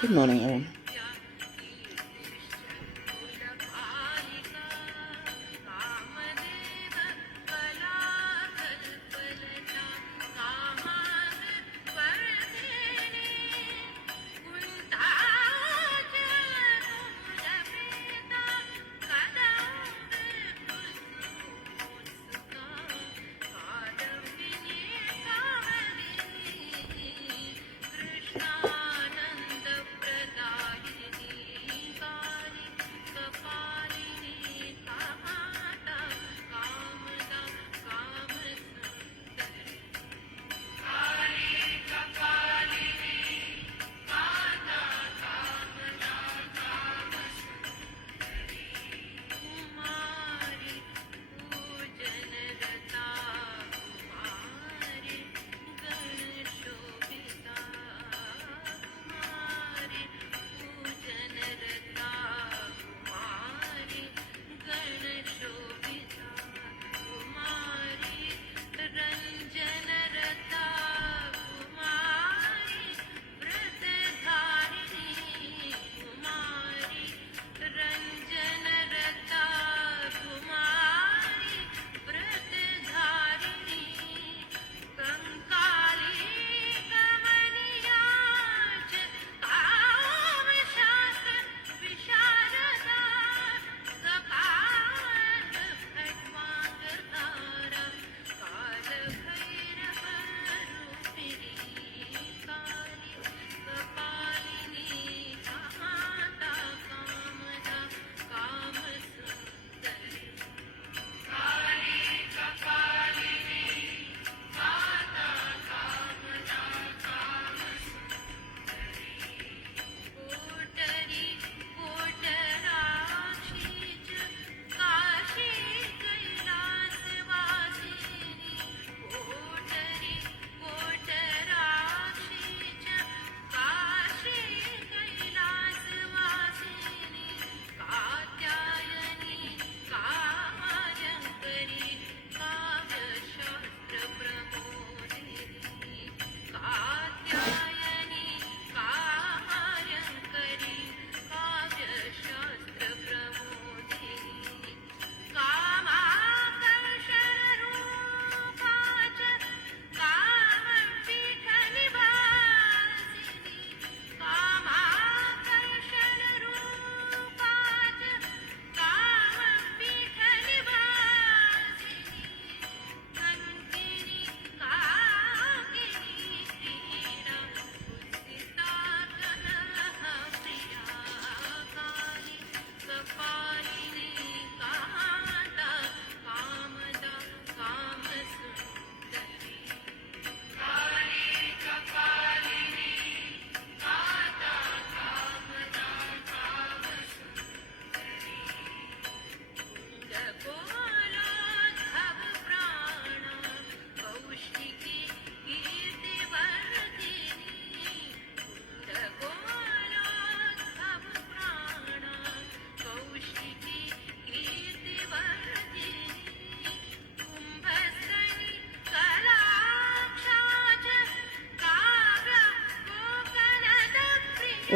Good morning, all.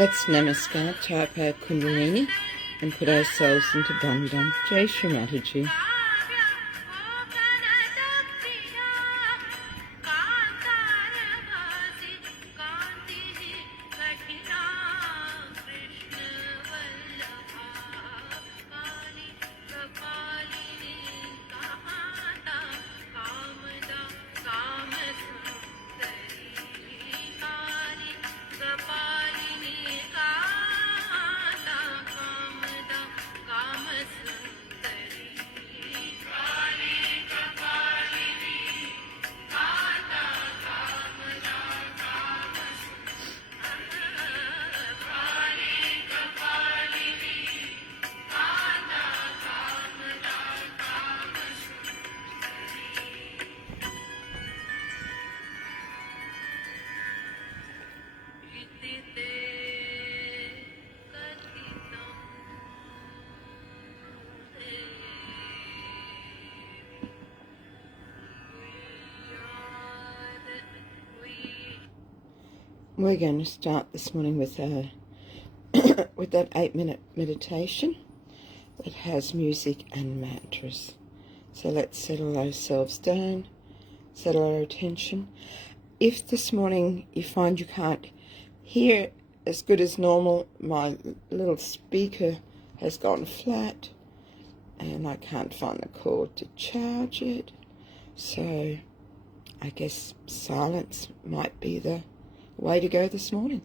Let's namaskar, tap our kundalini and put ourselves into Bandhan. Jai Shri Mataji. We're going to start this morning with a with that 8-minute meditation that has music and mantras. So let's settle ourselves down, settle our attention. If this morning you find you can't hear as good as normal, my little speaker has gone flat and I can't find the cord to charge it. So I guess silence might be the way to go this morning.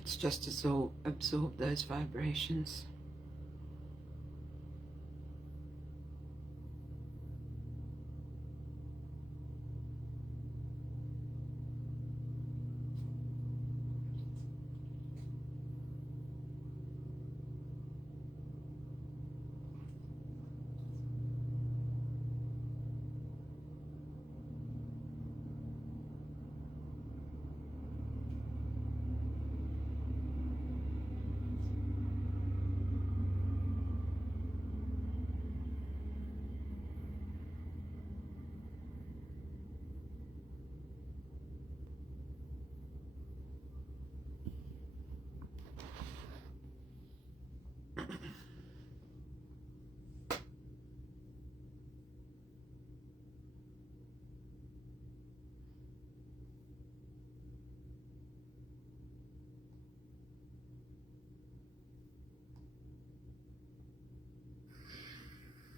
Let's just absorb those vibrations.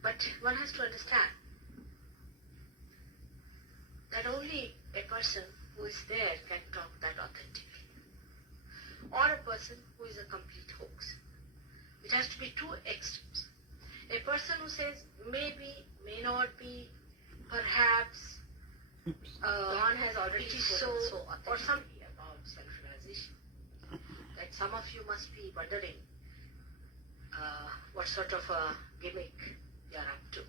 But one has to understand that only a person who is there can talk that authentically, or a person who is a complete hoax. It has to be two extremes. A person who says maybe, may not be, perhaps, one has already spoken so or something about self-realization that some of you must be wondering what sort of a gimmick you are up to.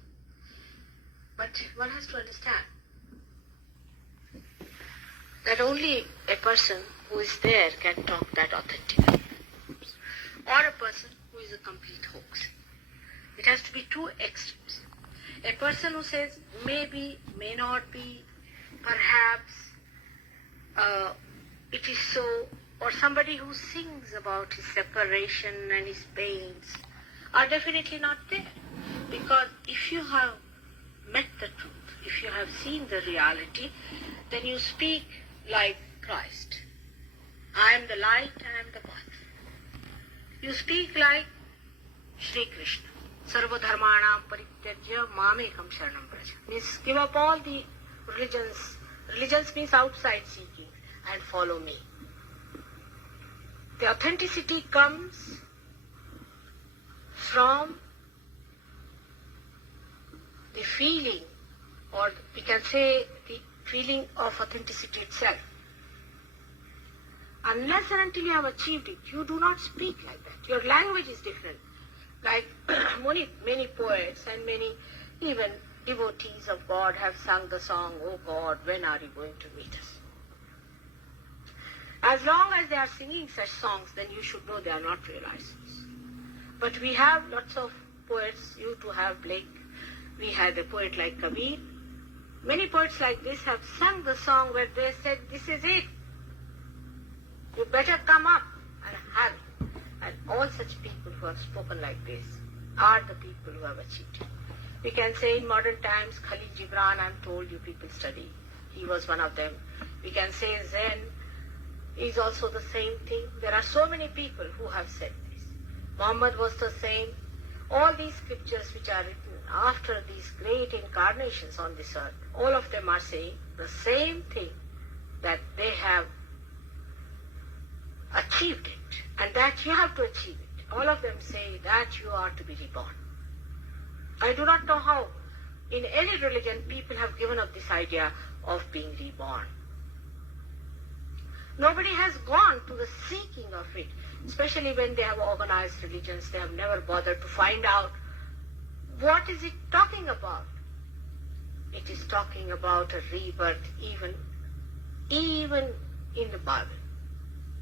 But one has to understand that only a person who is there can talk that authentically, or a person who is a complete hoax. It has to be two extremes. A person who says maybe, may not be, perhaps, it is so, or somebody who sings about his separation and his pains are definitely not there. Because if you have met the truth, if you have seen the reality, then you speak like Christ. I am the light, I am the path. You speak like Shri Krishna. Sarva dharmanam parityajya mamekam sharanam braja. Means give up all the religions. Religions means outside seeking and follow me. The authenticity comes from the feeling, or we can say the feeling of authenticity itself. Unless and until you have achieved it, you do not speak like that. Your language is different. Like many poets and many even devotees of God have sung the song, "Oh God, when are you going to meet us?" As long as they are singing such songs, then you should know they are not realizers. But we have lots of poets. You too have Blake. We had a poet like Kabir. Many poets like this have sung the song where they said, "This is it. You better come up and have it." And all such people who have spoken like this are the people who have achieved it. We can say in modern times, Khalil Gibran, I'm told you people study. He was one of them. We can say Zen is also the same thing. There are so many people who have said this. Muhammad was the same. All these scriptures which are written after these great incarnations on this earth, all of them are saying the same thing, that they have achieved it and that you have to achieve it. All of them say that you are to be reborn. I do not know how in any religion people have given up this idea of being reborn. Nobody has gone to the seeking of it, especially when they have organized religions. They have never bothered to find out what is it talking about. It is talking about a rebirth even in the Bible.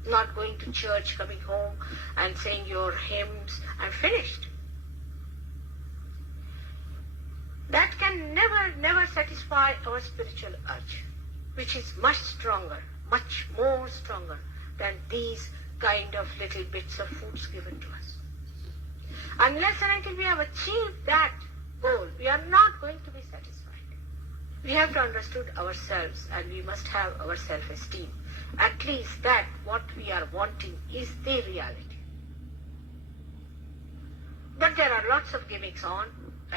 Not going to church, coming home and saying your hymns and finished. That can never satisfy our spiritual urge, which is much stronger, much more stronger than these kind of little bits of foods given to us. Unless and until we have achieved that goal, we are not going to be satisfied. We have to understand ourselves, and we must have our self-esteem. At least that what we are wanting is the reality. But there are lots of gimmicks on.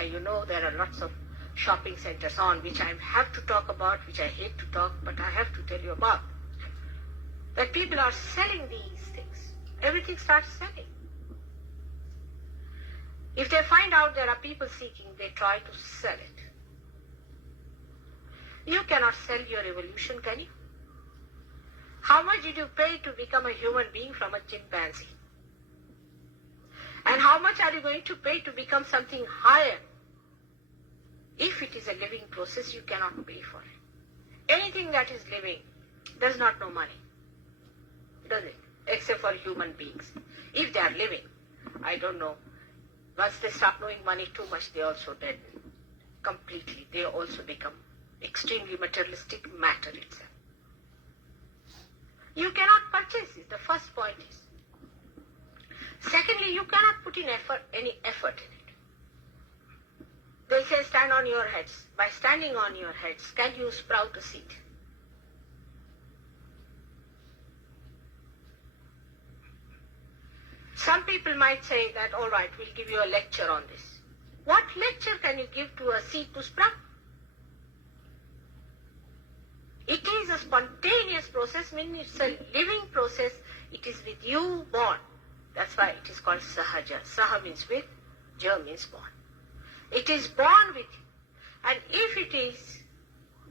You know, there are lots of shopping centers on, which I have to talk about, which I hate to talk, but I have to tell you about. That people are selling these things. everything starts selling. If they find out there are people seeking, they try to sell it. You cannot sell your evolution, can you? How much did you pay to become a human being from a chimpanzee? And how much are you going to pay to become something higher? If it is a living process, you cannot pay for it. Anything that is living does not know money, does it? Except for human beings. If they are living, I don't know. Once they start knowing money too much, they also dead completely. They also become extremely materialistic matter itself. You cannot purchase it. The first point is. Secondly, you cannot put in any effort in it. They say stand on your heads. By standing on your heads, can you sprout a seed? Some people might say that, all right, we'll give you a lecture on this. What lecture can you give to a seed to sprout? It is a spontaneous process, meaning it's a living process. It is with you born. That's why it is called Sahaja. Saha means with, Ja means born. It is born with you. And if it is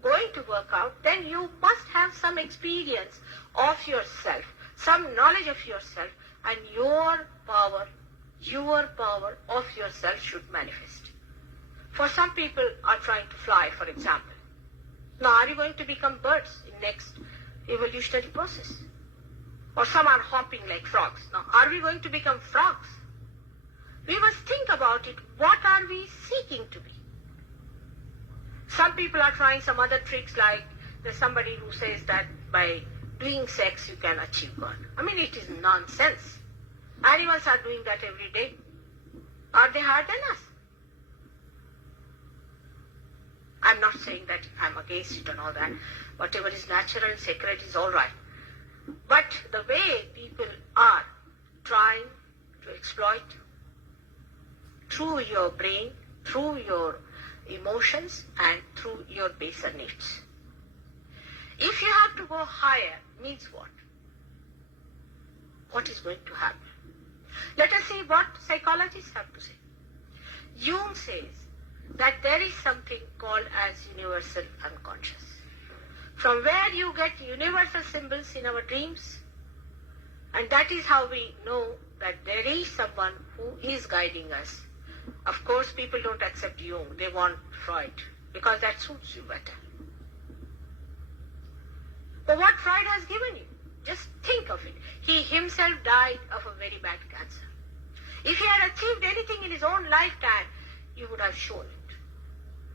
going to work out, then you must have some experience of yourself, some knowledge of yourself, and your power of yourself should manifest. For some people are trying to fly, for example. Now, are you going to become birds in next evolutionary process? Or some are hopping like frogs. Now, are we going to become frogs? We must think about it. What are we seeking to be? Some people are trying some other tricks, like there's somebody who says that by doing sex you can achieve God. I mean, it is nonsense. Animals are doing that every day. Are they higher than us? I'm not saying that I'm against it and all that. Whatever is natural and sacred is all right. But the way people are trying to exploit through your brain, through your emotions, and through your baser needs. If you have to go higher, means what? What is going to happen? Let us see what psychologists have to say. Jung says that there is something called as universal unconscious. From where you get universal symbols in our dreams, and that is how we know that there is someone who is guiding us. Of course, people don't accept Jung. They want Freud, because that suits you better. But what Freud has given you, just think of it. He himself died of a very bad cancer. If he had achieved anything in his own lifetime, he would have shown it.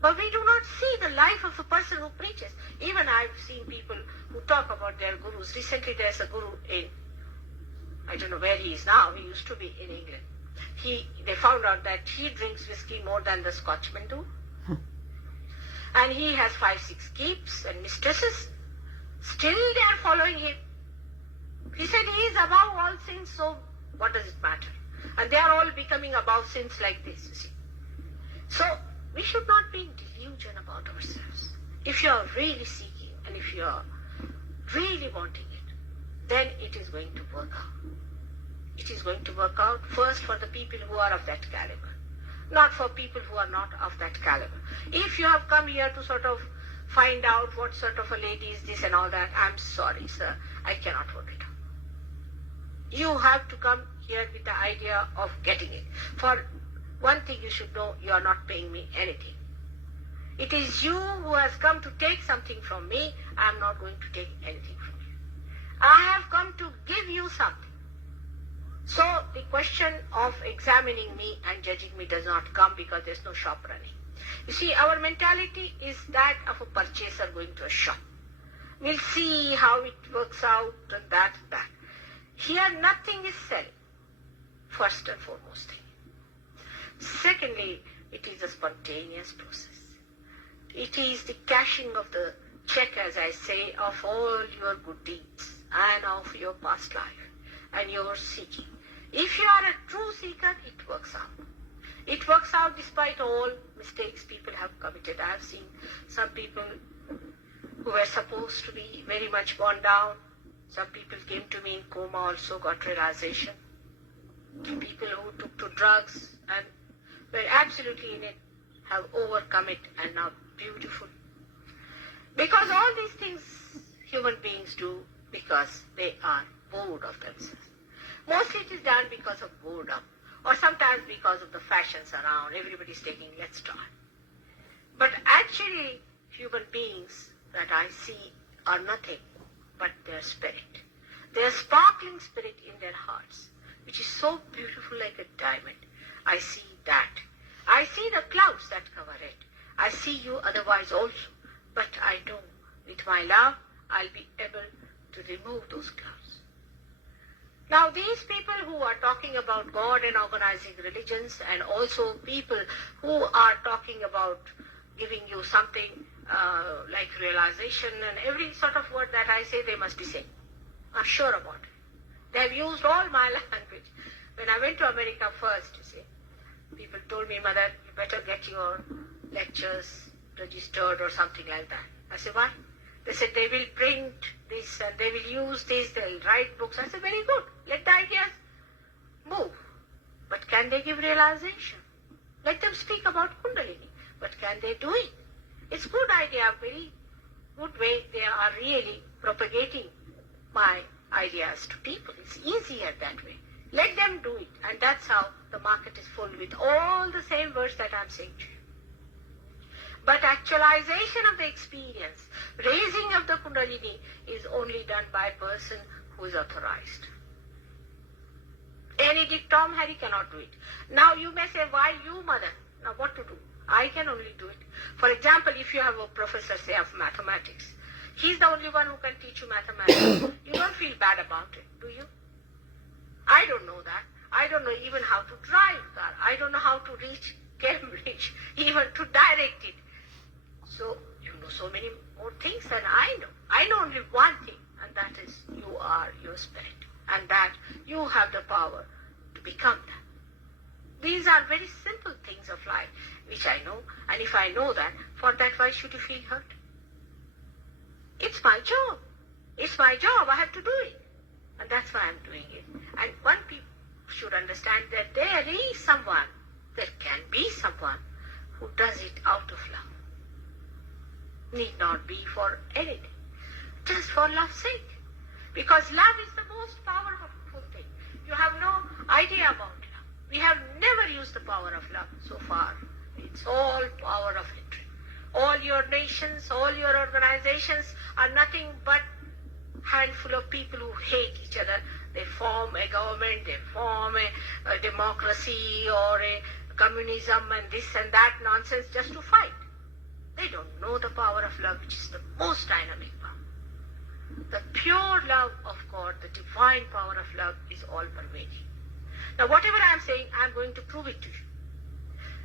But we do not see the life of a person who preaches. Even I've seen people who talk about their gurus. Recently there's a guru in, I don't know where he is now, he used to be in England. They found out that he drinks whiskey more than the Scotchmen do. And he has 5-6 keeps and mistresses. Still they are following him. He said he is above all sins, so what does it matter? And they are all becoming above sins like this, you see. So we should not be in delusion about ourselves. If you are really seeking and if you are really wanting it, then it is going to work out. It is going to work out first for the people who are of that caliber, not for people who are not of that caliber. If you have come here to sort of find out what sort of a lady is this and all that, I'm sorry, sir, I cannot work it out. You have to come here with the idea of getting it. For one thing you should know, you are not paying me anything. It is you who has come to take something from me. I am not going to take anything from you. I have come to give you something. So the question of examining me and judging me does not come, because there's no shop running. You see, our mentality is that of a purchaser going to a shop. We'll see how it works out and that and that. Here nothing is selling, first and foremost thing. Secondly, it is a spontaneous process. It is the cashing of the check, as I say, of all your good deeds and of your past life and your seeking. If you are a true seeker, it works out. It works out despite all mistakes people have committed. I have seen some people who were supposed to be very much gone down, Some people came to me in coma also got realization. People who took to drugs and were absolutely in it have overcome it and now beautiful. Because all these things human beings do because they are bored of themselves. Mostly it is done because of boredom or sometimes because of the fashions around. Everybody's taking, let's try. But actually human beings that I see are nothing but their spirit. Their sparkling spirit in their hearts, which is so beautiful like a diamond. I see that. I see the clouds that cover it. I see you otherwise also. But I know with my love, I'll be able to remove those clouds. Now these people who are talking about God and organizing religions, and also people who are talking about giving you something like realization and every sort of word that I say, they must be saying. I'm sure about it. They have used all my language. When I went to America first, you see, people told me, Mother, you better get your lectures registered or something like that. I said, why? They said they will print this and they will use this, they will write books. I said, very good. Let the ideas move. But can they give realization? Let them speak about Kundalini. But can they do it? It's good idea, very good way they are really propagating my ideas to people. It's easier that way. Let them do it. And that's how the market is full with all the same words that I'm saying to you. But actualization of the experience, raising of the Kundalini is only done by a person who is authorized. Any Dick, Tom, Harry cannot do it. Now you may say, why you, Mother? Now what to do? I can only do it. For example, if you have a professor, say, of mathematics, he's the only one who can teach you mathematics. You don't feel bad about it, do you? I don't know that. I don't know even how to drive car. I don't know how to reach Cambridge, even to direct it. So you know so many more things than I know. I know only one thing, and that is you are your spirit, and that you have the power to become that. These are very simple things of life, which I know, and if I know that, for that why should you feel hurt? It's my job. It's my job. I have to do it. And that's why I'm doing it. And one people should understand that there is someone, there can be someone who does it out of love. Need not be for anything, just for love's sake. Because love is the most powerful thing. You have no idea about love. We have never used the power of love so far. It's all power of hatred. All your nations, all your organizations are nothing but handful of people who hate each other. They form a government, they form a democracy or a communism and this and that nonsense just to fight. They don't know the power of love, which is the most dynamic power. The pure love of God, the divine power of love is all pervading. Now whatever I'm saying, I'm going to prove it to you.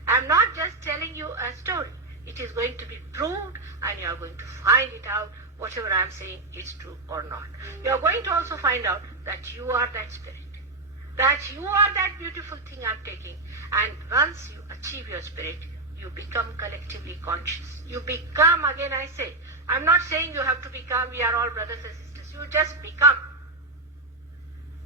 I'm not just telling you a story. It is going to be proved and you are going to find it out whatever I'm saying is true or not. You are going to also find out that you are that spirit. That you are that beautiful thing I'm taking. And once you achieve your spirit, you become collectively conscious. You become, again I say, I'm not saying you have to become, we are all brothers and sisters. You just become.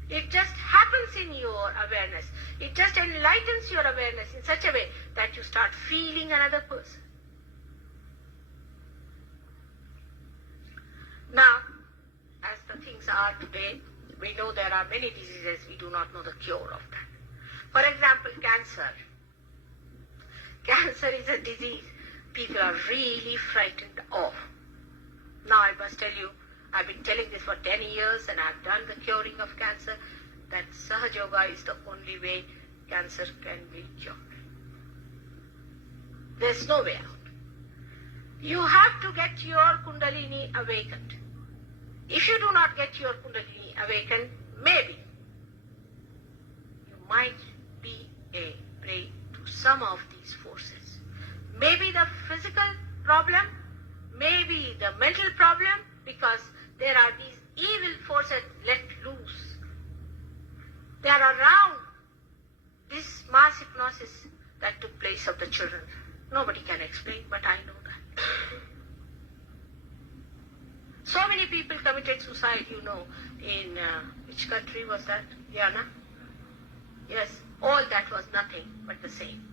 It just happens in your awareness. It just enlightens your awareness in such a way that you start feeling another person. Now, as the things are today, we know there are many diseases, we do not know the cure of that. For example, cancer. Cancer is a disease people are really frightened of. Now I must tell you, I've been telling this for 10 years and I've done the curing of cancer, that Sahaja is the only way cancer can be cured. There's no way out. You have to get your Kundalini awakened. If you do not get your Kundalini awakened, maybe you might be a prey to some of these forces. Maybe the physical problem, maybe the mental problem, because there are these evil forces let loose. They are around this mass hypnosis that took place of the children. Nobody can explain, but I know that. So many people committed suicide, you know, in which country was that? Guyana? Yes, all that was nothing but the same.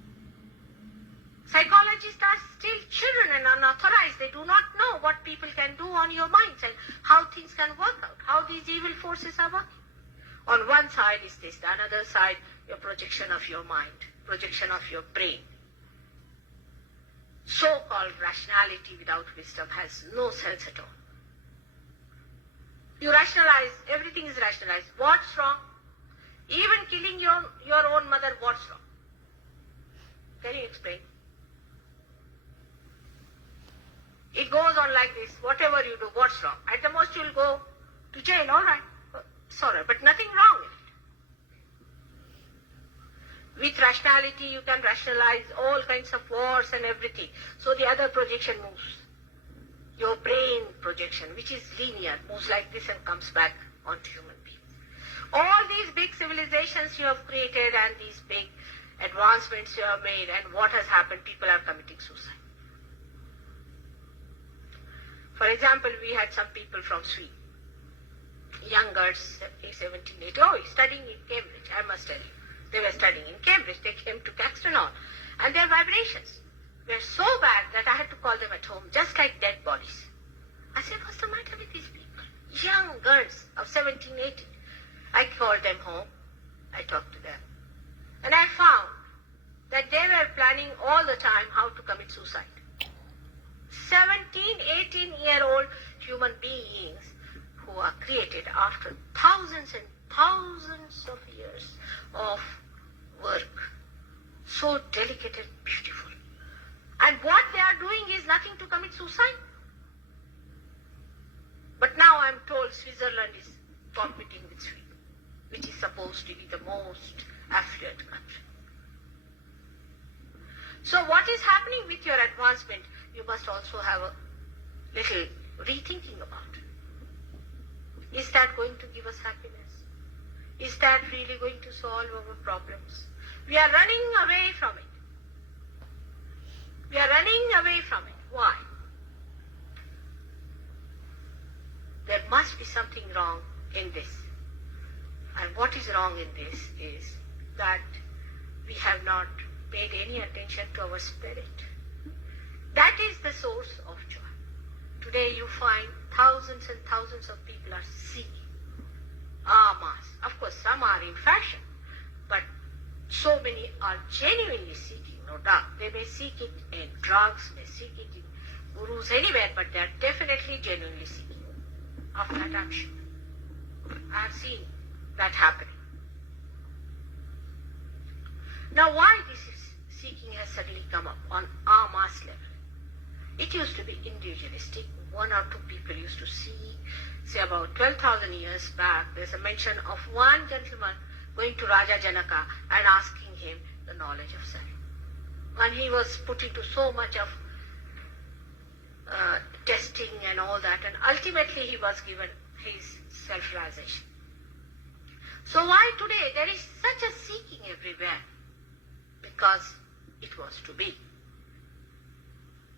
Psychologists are still children and unauthorized. They do not know what people can do on your minds and how things can work out, how these evil forces are working. On one side is this, the another side, your projection of your mind, projection of your brain. So-called rationality without wisdom has no sense at all. You rationalize, everything is rationalized. What's wrong? Even killing your own mother, what's wrong? Can you explain? It goes on like this. Whatever you do, what's wrong? At the most you'll go to jail, all right. Sorry, but nothing wrong in it. With rationality, you can rationalize all kinds of wars and everything. So the other projection moves. Your brain projection, which is linear, moves like this and comes back onto human beings. All these big civilizations you have created and these big advancements you have made, and what has happened? People are committing suicide. For example, we had some people from Sweden, young girls, 17, 18, studying in Cambridge, I must tell you. They were studying in Cambridge. They came to Caxton Hall, and their vibrations were so bad that I had to call them at home, just like dead bodies. I said, what's the matter with these people? Young girls of 17, 18. I called them home. I talked to them. And I found that they were planning all the time how to commit suicide. 17, 18-year-old human beings who are created after thousands and thousands of years of work. So delicate and beautiful. And what they are doing is nothing to commit suicide. But now I'm told Switzerland is competing with Sweden, which is supposed to be the most affluent country. So what is happening with your advancement? You must also have a little rethinking about it. Is that going to give us happiness? Is that really going to solve our problems? We are running away from it. We are running away from it. Why? There must be something wrong in this. And what is wrong in this is that we have not paid any attention to our spirit. That is the source of joy. Today you find thousands and thousands of people are seeking mass. Of course, some are in fashion, but so many are genuinely seeking, no doubt. They may seek it in drugs, may seek it in gurus, anywhere, but they are definitely genuinely seeking. Of that I'm sure. I have seen that happening. Now why this seeking has suddenly come up on our mass level? It used to be individualistic. One or two people used to seek. Say about 12,000 years back, there's a mention of one gentleman going to Raja Janaka and asking him the knowledge of self. And he was put into so much of testing and all that, and ultimately he was given his self-realization. So why today there is such a seeking everywhere? Because it was to be.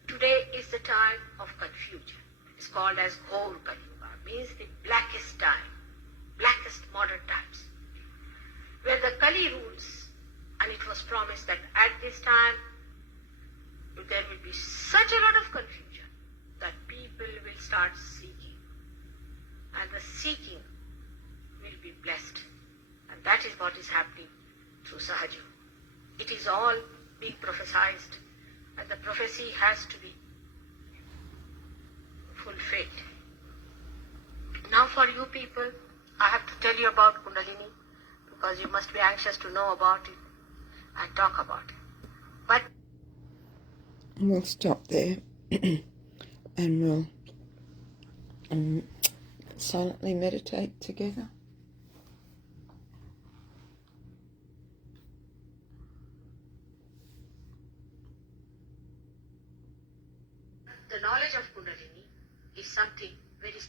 Today is the time of confusion. It's called as Ghor Kali Yuga, means the blackest time, blackest modern times, where the Kali rules, and it was promised that at this time there will be such a lot of confusion that people will start seeking, and the seeking will be blessed. And that is what is happening through Sahaja. It is all being prophesied, and the prophecy has to be fulfilled. Now for you people, I have to tell you about Kundalini, because you must be anxious to know about it and talk about it. But we'll stop there and we'll silently meditate together. the knowledge of Kundalini is something very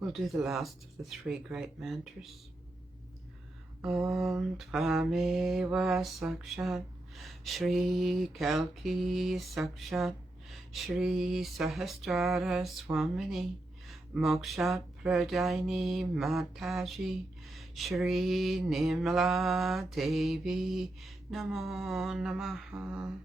We'll do the last of the 3 great mantras. Om Tvameva Sakshat Shri Kalki Sakshat Shri Sahasrara Swamini Mokshat Pradaini Mataji Shri Nirmala Devi Namo Namaha.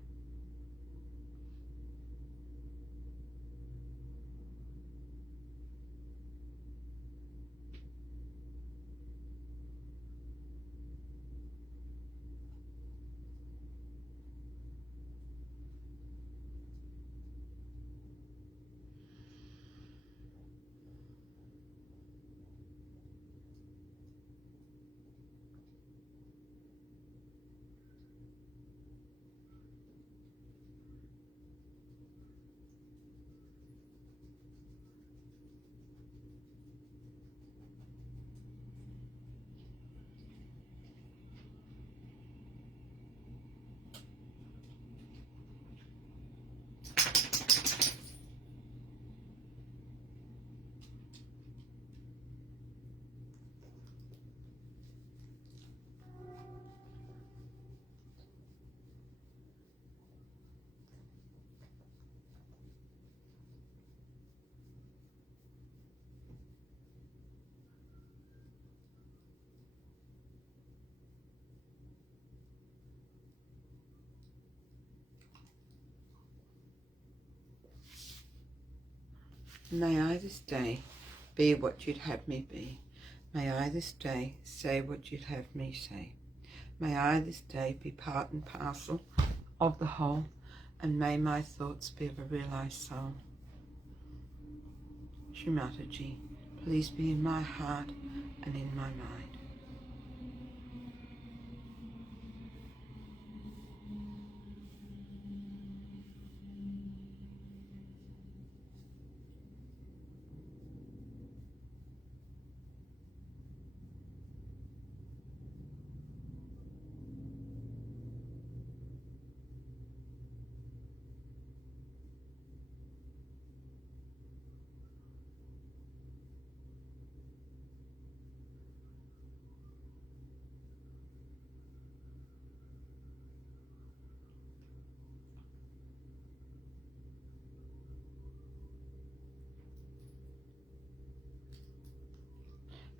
May I this day be what you'd have me be. May I this day say what you'd have me say. May I this day be part and parcel of the whole, and may my thoughts be of a realized soul. Shri Mataji, please be in my heart and in my mind.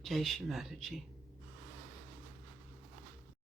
Jai Shri Mataji.